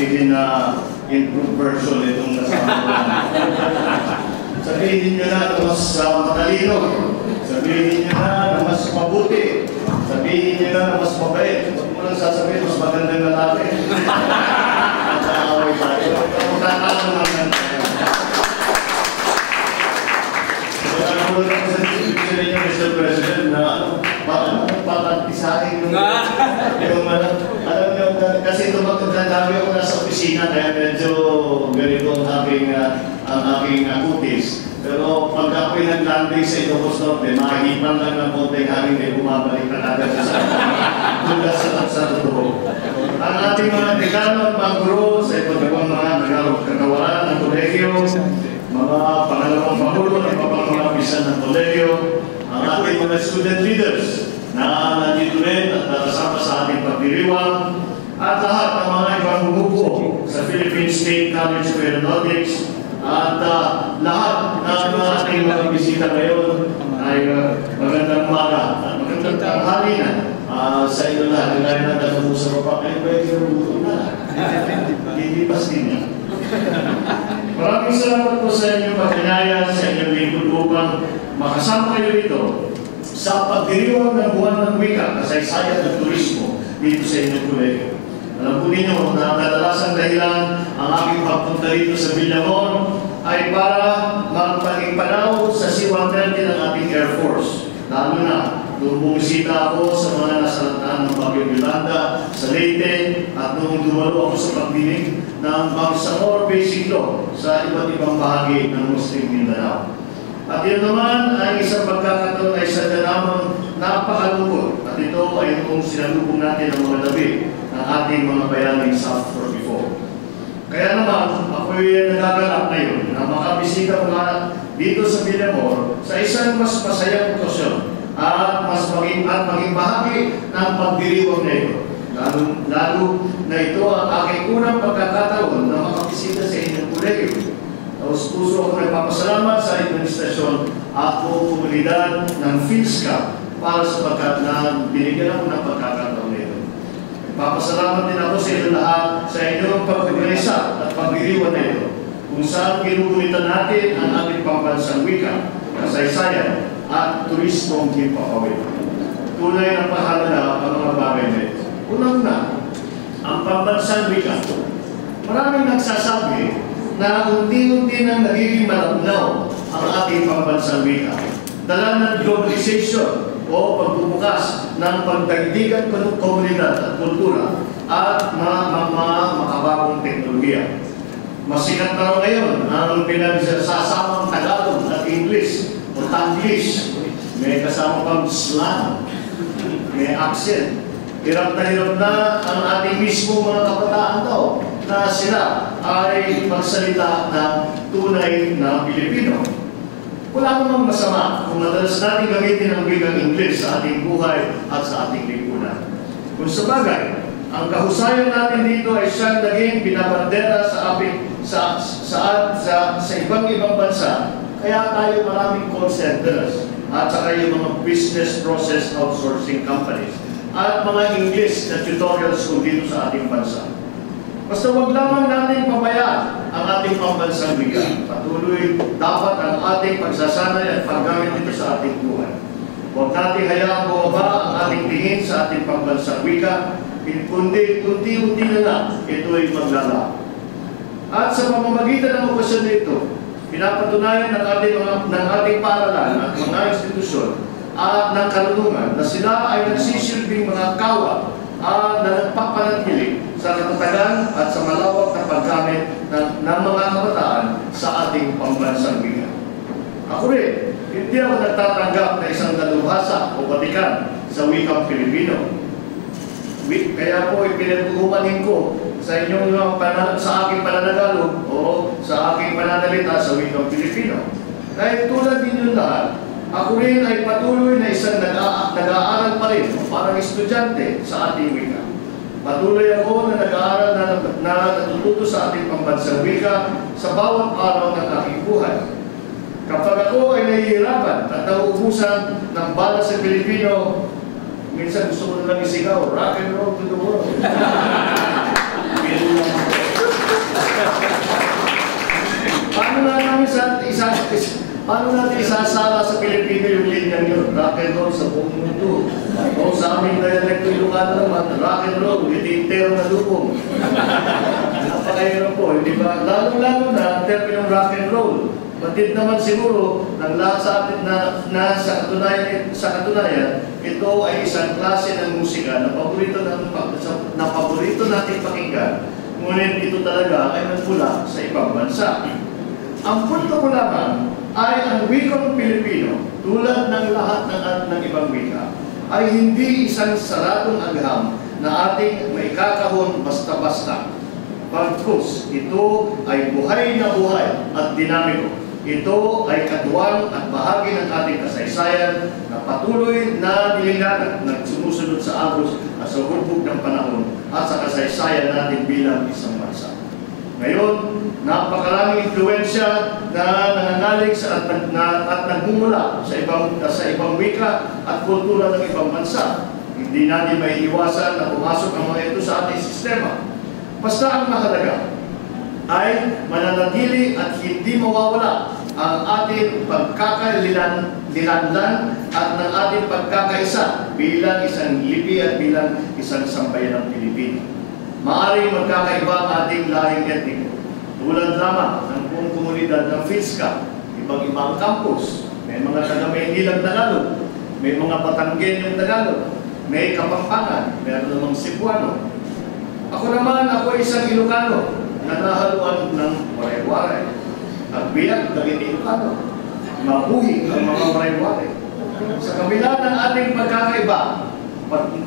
sabihin na improved version itong kasama ko. Sabihin nyo na mas matalino. Sabihin nyo na mas mabuti. Sabihin nyo na mas mabait. Huwag mo lang sasabihin, mas magandang lalaki. At away tayo. Magkakaroon naman yan. Nakakulat ako sa description ninyo, Mr. President, na pakantisahin yung alam nyo, kasi tumatandami ako nasa opisina, kaya medyo ganito ang aking kutis. Pero pag ako'y nag-landing sa Ilocos Norte, mahihipan lang ng konting hangin ay bumabalik na agad sa mula sa totoo. Ang ating mga dekano at mga guro sa iba't ibang mga kagawaran ng kolegyo, mga pangalawang pangulo at mga pisan ng kolegyo, ang ating mga student leaders na nandito rin at nakasama sa ating pagdiriwang, at lahat ng mga ibang grupo sa Philippine State College of Aeronautics, at lahat ng ating mga bisita ngayon ay magandang umaga at magandang tanghali na sa inyo lahat. Kaya na tanong sa baba, ay ba yung luto na? Lilipas din niya. Maraming salamat po sa inyong pagkinaya, sa inyong lingkod upang makasama kayo dito sa pagdiriwang ng buwan ng wika, kasaysayan at turismo dito sa inyong kolegyo. Alam po ninyo na kadalasang dahilan ang aking pagpunta dito sa Villamor ay para magpagipanaw sa C-130 ng ating Air Force. Lalo na, nung bumisita ako sa mga nasalantaan ng Bagyong Yolanda, sa Leyte, at nung dumalo ako sa pagdinig ng Bangsamoro Basic Law sa iba't ibang bahagi ng Muslim Mindanao. At yun naman ay isang pagkakataon ay sa namang napakalungkot. At ito ay kung sinalubong natin ang mga labi ng ating mga bayaning South 44. Kaya naman, ako'y nagagalak ngayon na makabisita ko na dito sa Villamor sa isang mas masayang okasyon at maging bahagi ng pagdiriwang na ito. Lalo na ito ang aking unang pagkakataon na makabisita sa inyong kolegyo. Taos puso ako nagpapasalamat sa administrasyon at komunidad ng PhilSCAP para sapagkat na binigyan ako ng pagkakataon nito. Nagpapasalamat din ako sa inyo lahat sa inyong pag-organisa at pagdiriwan na ito, kung saan ginugulitan natin ang ating pambansang wika, kasaysayan at turismong himpapawid. Tunay na pahalaga ang mga bagay na ito. Unang-una, ang pambansang wika. Maraming nagsasabi na unti-unti nang nagiging malabnaw ang ating pambansang wika. Dala ng globalization o pagbubukas ng pagdaigdigan ng komunidad at kultura at mga makabagong teknolohiya. Masikat na ngayon ang pinagsasamang Tagalog at English o Tanglish. May kasama pang slang, may accent. Hirap na ang ating mismo mga kabataan daw na sila ay magsalita ng tunay na Pilipino. Wala namang masama kung madalas natin gamitin ang wikang English sa ating buhay at sa ating lipunan. Kung sabagay, ang kahusayan natin dito ay siyang naging binabandera sa ibang bansa, kaya tayo maraming call centers at saka yung mga business process outsourcing companies at mga English na tutorial school dito sa ating bansa. Basta huwag lamang natin pabayaan ang ating pambansang wika. Patuloy dapat ang ating pagsasanay at paggamit nito sa ating buhay. Huwag natin hayaang bumaba ang ating tingin sa ating pambansang wika, kundi unti-unti na lang ito ay maglala. At sa pamamagitan ng okasyon nito, pinapatunayan ng ating paaralan at mga institusyon at ng karunungan na sila ay nagsisilbing mga kawat na nagpapanatili sa katatagan at sa malawak na paggamit ng mga kabataan sa ating pambansang wika. Ako rin, hindi ako nagtatanggap na isang dalubhasa o batikan sa wikang Pilipino. Kaya po ipinag-uumanin ko sa inyong sa aking pananagalog o sa aking pananalita sa wikang Pilipino. Dahil tulad ninyo lahat, ako rin ay patuloy na isang nag-aaral pa rin o parang estudyante sa ating wika. Patuloy ako na nag-aaral na natututo sa ating pambansang wika sa bawat araw ng aking buhay. Kapag ako ay nahihirapan at nauubusan ng bala sa Pilipino, minsan gusto ko lang isigaw, rock and roll to the world. Paano natin isasala sa Pilipino yung linyang yun? Rock and roll sa buong mundo. O sa aming dialect ng Ilocano naman, rock and roll, itintero na lubong. Napakahirap po, hindi ba? Lalo-lalo na ang terminong rock and roll. Batid naman siguro ng lahat sa atin na sa katunayan, ito ay isang klase ng musika na paborito natin pakinggan. Ngunit ito talaga ay nagmula sa ibang bansa. Ang punto ko lamang ay ang wikang Pilipino, tulad ng lahat ng ibang wika, ay hindi isang saradong agham na ating maikakahon basta-basta. Pagkus, ito ay buhay na buhay at dinamiko. Ito ay katuwang at bahagi ng ating kasaysayan na patuloy na nilingana na sumusunod sa agos at sa hubog ng panahon at sa kasaysayan natin bilang isang bansa. Ngayon, napakaraming impluensya na nangangaling at nagmumula sa ibang wika at kultura ng ibang bansa. Hindi natin may iwasan na pumasok ang mga ito sa ating sistema. Basta ang mahalaga ay mananatili at hindi mawawala ang ating pagkakalilanlan at ng ating pagkakaisa bilang isang lipi at bilang isang sambayan ng Pilipino. Maaaring magkakaiba ang ating lahing etniko. Tulad lamang ng buong komunidad ng Filska, ibang-ibang campus, may mga taga-Maynilang Tagalog, may mga Batanggenyong Tagalog, may Kapampangan, meron namang Cebuano. Ako naman, ako isang Ilocano na nahaluan ng waray-waray. At biyak ng Ilocano, mabuhi ang mga waray-waray. Sa kabila ng ating pagkakaiba,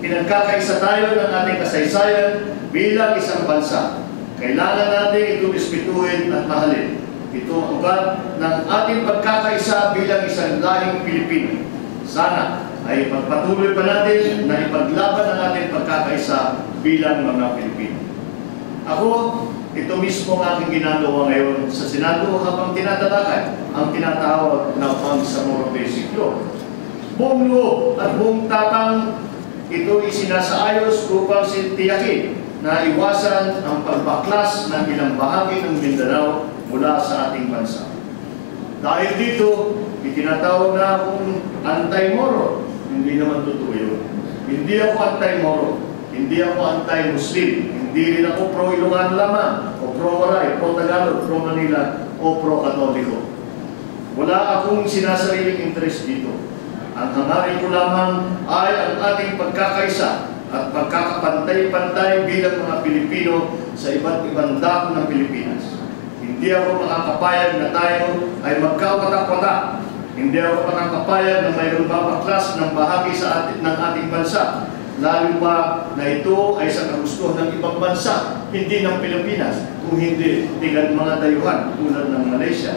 pinagkakaisa tayo ng ating kasaysayan bilang isang bansa. Kailangan natin ito respetuhin at mahalin. Ito ang ugat ng ating pagkakaisa bilang isang lahing Pilipino. Sana ay pagpatuloy pa natin na ipaglaban ang ating pagkakaisa bilang mga Pilipino. Ako, ito mismo ang aking ginagawa ngayon sa Senado habang tinatalakay ang tinatawag na Bangsamoro Basic Law. Buong loob at buong tapang ito isinasaayos upang tiyakin na iwasan ang pagbaklas ng ilang bahagi ng Mindanao mula sa ating bansa. Dahil dito, itinatawag na akong anti-Moro. Hindi naman totoo yun. Hindi ako anti-Moro. Hindi ako anti-Muslim. Hindi rin ako pro-Ilocano lamang, o pro-Waray, pro-Tagalog, pro-Manila, o pro-Katoliko. Wala akong sinasariling interest dito. Ang hangarin ko lamang ay ang ating pagkakaisa at pagkakapantay-pantay bilang mga Pilipino sa iba't ibang dako ng Pilipinas. Hindi ako makakapayag na tayo ay magkawatak-watak. Hindi ako makakapayag na mayroong babaklas ng bahagi ng ating bansa. Lalo pa na ito ay sa kagustuhan ng ibang bansa, hindi ng Pilipinas, kung hindi tingad mga dayuhan tulad ng Malaysia.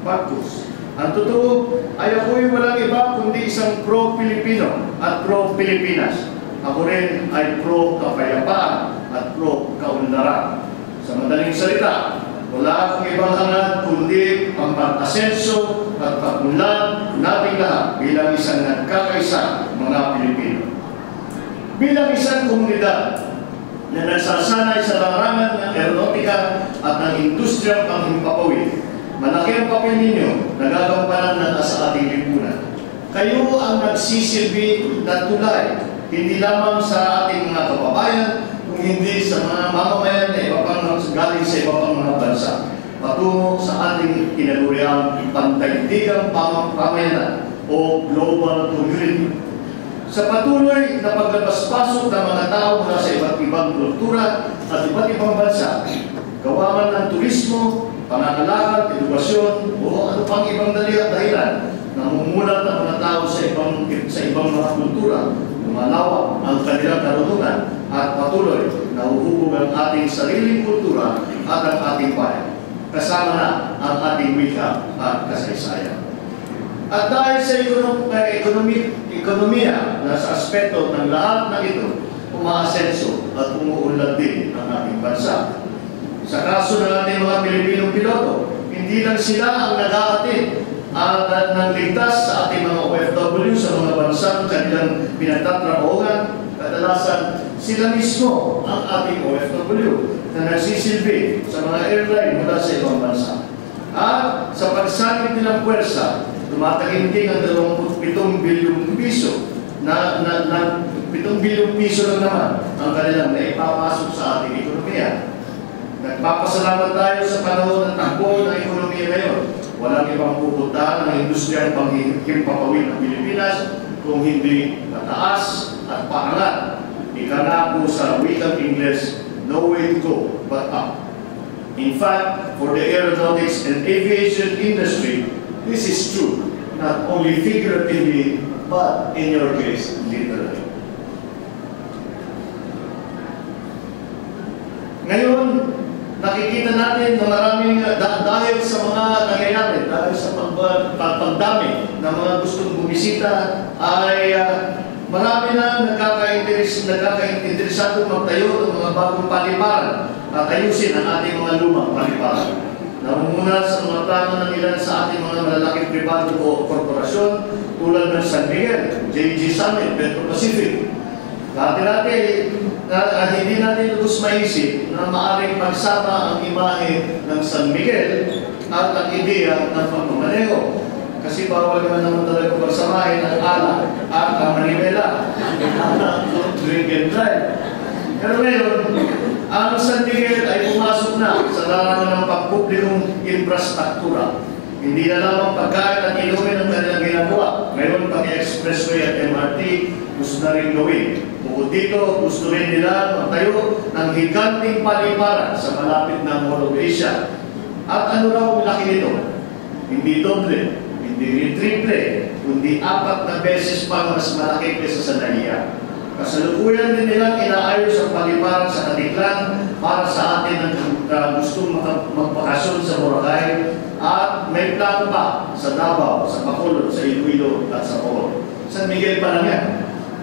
Pagkus, ang totoo ay ako'y walang iba kundi isang pro-Pilipino at pro-Pilipinas. Ako rin ay pro-kapayapaan at pro-kaunlaran. Sa madaling salita, wala akong ibang hangad kundi ang pag-asenso at pag-unlad nating lahat bilang isang nagkakaisa mga Pilipino. Bilang isang komunidad na nagsasanay sa larangan ng aeronautika at ng industriyang panghimpapawid, malaki ang papel ninyo na gagampanan na sa ating lipunan. Kayo ang nagsisilbi na tulay, hindi lamang sa ating mga kababayan, kung hindi sa mga mamamayan na iba pang galing sa iba pang mga bansa, patungo sa ating tinaguriang pandaigdigang pamayanan o global community. Sa patuloy na paglabas-pasok ng mga tao mula sa iba't ibang kultura at iba't ibang bansa, gawa man ng turismo, pangangalakal, edukasyon, o ano pang ibang dahilan na mumulat ng mga tao sa ibang mga kultura, lumalawak ang kanilang karunungan at patuloy na huhubog ang ating sariling kultura at ang ating bayan, kasama na ang ating wika at kasaysayan. At dahil sa ekonomiya na sa aspeto ng lahat ng ito, umaasenso at umuunlad din ang ating bansa. Sa kaso ng ating mga Pilipinong piloto, hindi lang sila ang nag-aatid ng ligtas sa ating mga OFW sa mga bansang kanilang pinagtatrabahuan. Kadalasan, sila mismo ang ating OFW na nagsisilbi sa mga airline mula sa ibang bansa. At sa pagsanib nilang puwersa, tumataginting ang 27 bilyong piso na 7 bilyong piso lang naman ang kanilang naipapasok sa ating ekonomiya. Nagpapasalamat tayo sa panahon ng takbo ng ekonomiya ngayon. Walang ibang pupuntahan ng industriyang panghimpapawid ng Pilipinas kung hindi mataas at paangat. Ika nga po sa wikang English, no way to go but up. In fact, for the aeronautics and aviation industry, this is true, not only figuratively, but in your case, literally. Ngayon, nakikita natin na maraming dahil sa mga nangyayari, dahil sa pagdami ng mga gustong bumisita, ay marami na nagkakainteresado magtayo ng mga bagong paliparan at ayusin ang ating mga lumang paliparan. Namumuna sa mga plano ng ilan sa ating mga malalaking pribado o korporasyon tulad ng San Miguel, JG Summit, Petro Pacific. Dati-dati, hindi natin lubos maisip na maaaring magsama ang imahe ng San Miguel at ang ideya ng pagmamaneho. Kasi bawal naman talaga pagsamahin ang alak at ang manibela. Drink and drive. Pero ngayon, ang San Miguel ay pumasok na sa larangan ng pagpublikong infrastruktura. Hindi na lamang pagkain at inumin ang kanilang ginagawa. Ngayon, pag-expressway at MRT, gusto na rin gawin. Bukod dito, gusto rin nila magtayo ng higanting paliparan sa malapit ng Mall of Asia. At ano raw ang laki nito? Hindi doble, hindi rin triple, kundi 4 na beses pa mas malaki kaysa sa NAIA. Kasalukuyan din nilang inaayos ang paliparan sa Katiklan para sa atin na gustong magpakasyon sa Boracay at may plano pa sa Davao, sa Bacolod, sa Iloilo at sa Bacolod. San Miguel pa lang yan.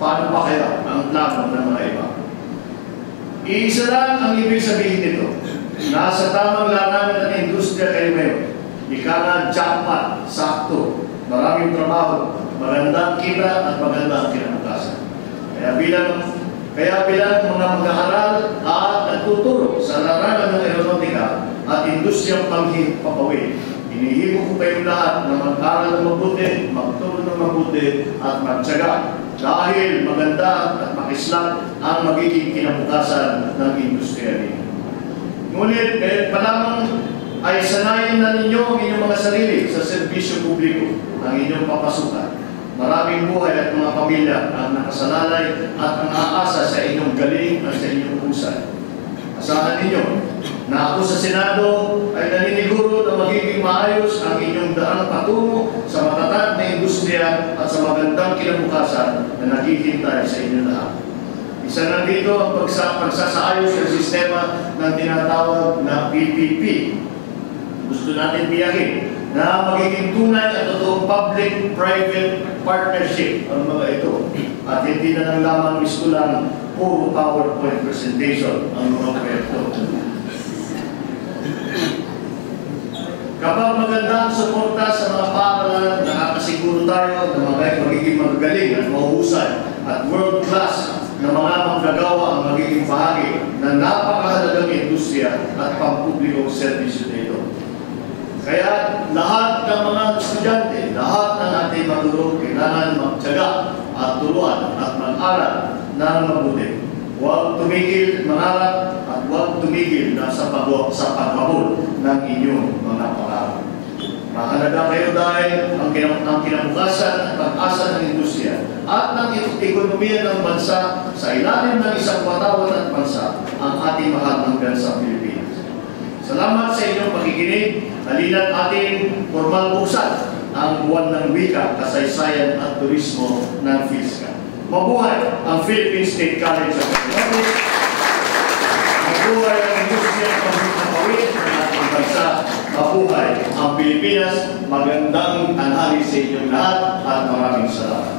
Paano pa kaya ang plano ng mga iba? Iisa lang ang ibig sabihin nito. Nasa tamang larangan ng industriya kayo ngayon. Ika nga jackpot, sakto, maraming trabaho, magandang kita at magandang kinabukasan. Kaya bilang mga mag-aaral at nagtuturo sa larangan ng aeronautika at industriyang panghimpapawid, inihimo ko kayong lahat na mag-aral ng mabuti, magturo ng mabuti at magtyaga. Dahil maganda at makislap ang magiging kinabukasan ng industriya ninyo. Ngunit, pa lamang ay sanayin na ninyo ang inyong mga sarili sa serbisyo publiko ang inyong papasukan. Maraming buhay at mga pamilya ang nakasalalay at ang aasa sa inyong galing at sa inyong husay. Asahan ninyo na ako sa Senado ay naniniguro na magiging maayos ang inyong daang patungo sa matatag na industriya at sa magandang kinabukasan na naghihintay sa inyo lahat. Isa na dito ang pagsasaayos ng sistema ng tinatawag na PPP. Gusto natin biyahin na magiging tunay at totoong public-private partnership ang mga ito. At hindi na lang lamang gusto lang puro PowerPoint presentation ang mga proyekto. Kapag maganda ang suporta sa mga paaralan, nakakasiguro tayo na magiging magagaling at mahusay at world-class na mga manggagawa ang magiging bahagi ng napakahalagang industriya at pampublikong serbisyo nito. Kaya lahat ng mga estudyante, lahat ng ating magulong kailangan magtiyaga at turuan at mag-aral ng mabuti. Huwag tumigil mangarap at huwag tumigil na sa paghabol ng inyong mga pangarap. Mahalaga kayo dahil ang kinabukasan at pag-asa ng industriya at ng ekonomiya ng bansa sa ilalim ng isang watawat at bansa ang ating mahal ng bansa Pilipinas. Salamat sa inyong pakikinig. Halina't ating formal buksan ang buwan ng wika, kasaysayan at turismo ng PhilSCA. Mabuhay ang Philippine State College of Economics. Mabuhay ang industriya ng panghimpapawid ng ating bansa. Mabuhay ang Pilipinas. Magandang tanghali sa inyong lahat at maraming salamat.